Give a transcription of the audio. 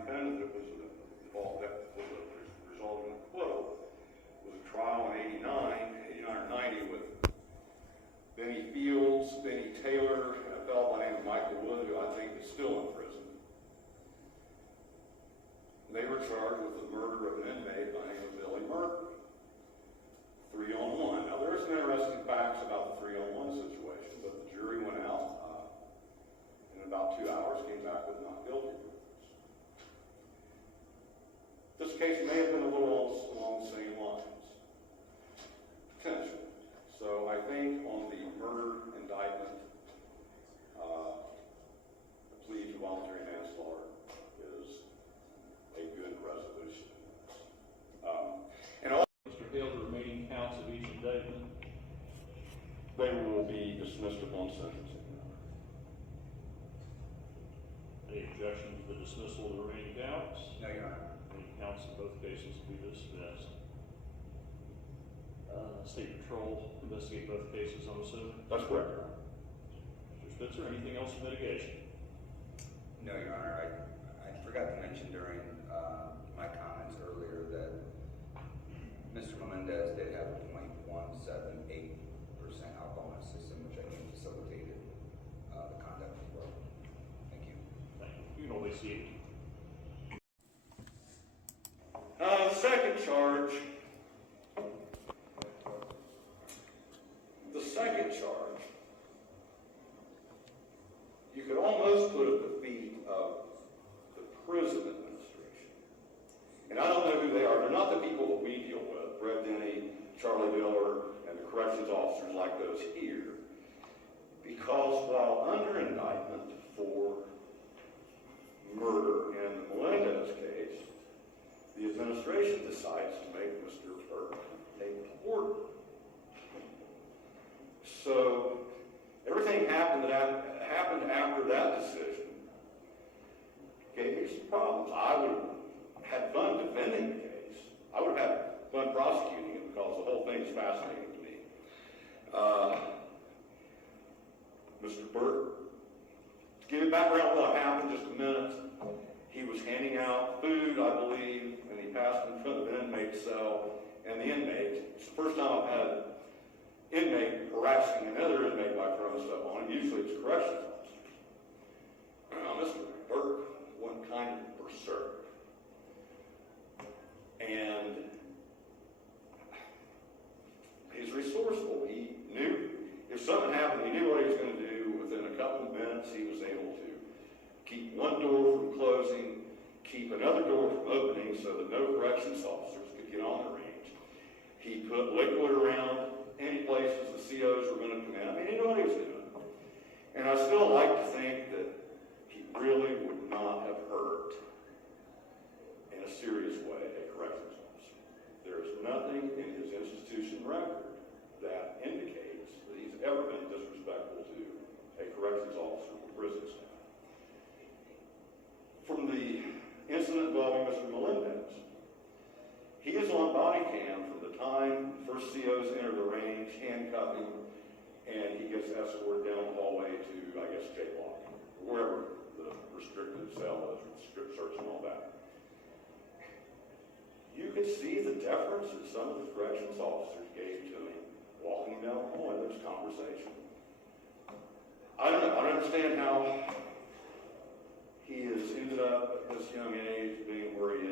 defendant that was involved that was resulting in acquittal was a trial in 89 or 90 with Benny Fields, Benny Taylor, and a fellow by the name of Michael Wood, who I think is still in prison. They were charged with the murder of an inmate by the name of Billy Murphy. 3-on-1. Now, there are some interesting facts about the 3-on-1 situation, but the jury went out in about 2 hours, came back with not guilty. This case may have been a little along the same lines, potentially. So I think on the murder indictment, the plea to voluntary manslaughter is a good resolution. And also, Mr. Hale, the remaining counts of each indictment, they will be dismissed upon sentencing. any objection to the dismissal of the remaining counts? No, Your Honor. Any counts in both cases to be dismissed? State Patrol investigate both cases, I'm assuming? That's correct, Your Honor. Mr. Spitzer, anything else in mitigation? No, Your Honor. I forgot to mention during my comments earlier that Mr. Melendez did have a 0.178% alcohol in his system, which I think facilitated the conduct as well. Thank you. Thank you. You can always see it. The second charge. You could almost put at the feet of the prison administration. And I don't know who they are. They're not the people that we deal with, Brett Denny, Charlie Miller, and the corrections officers like those here. Because while under indictment for murder in the Melendez case, the administration decides to make Mr. Burke a warden. So everything happened after that decision gave me some problems. I would have had fun defending the case. I would have had fun prosecuting it because the whole thing is fascinating to me. Mr. Burke, to give you background on what happened, just a minute. He was handing out food, I believe, and he passed in front of an inmate cell, and the inmate, it's the first time I've had an inmate harassing another inmate by throwing stuff on him. Usually it's corrections officers. Now, Mr. Burke went kind of berserk. And he's resourceful. He knew if something happened, he knew what he was going to do. Within a couple of minutes, he was able to keep one door from closing, keep another door from opening so that no corrections officers could get on the range. He put liquid around any places the COs were going to come in. I mean, he knew what he was doing. And I still like to think that he really would not have hurt, in a serious way, a corrections officer. There is nothing in his institution record that indicates that he's ever been disrespectful to a corrections officer or prison staff. From the incident involving Mr. Melendez, he is on body cam from the time the first COs enter the range, handcuff him, and he gets escorted down the hallway to, I guess, jaywalking, or wherever the restricted cell is, restricted search and all that. You could see the deference that some of the corrections officers gave to him, walking down the hallway. There's conversation. I don't know. I don't understand how he has ended up at this young age being where he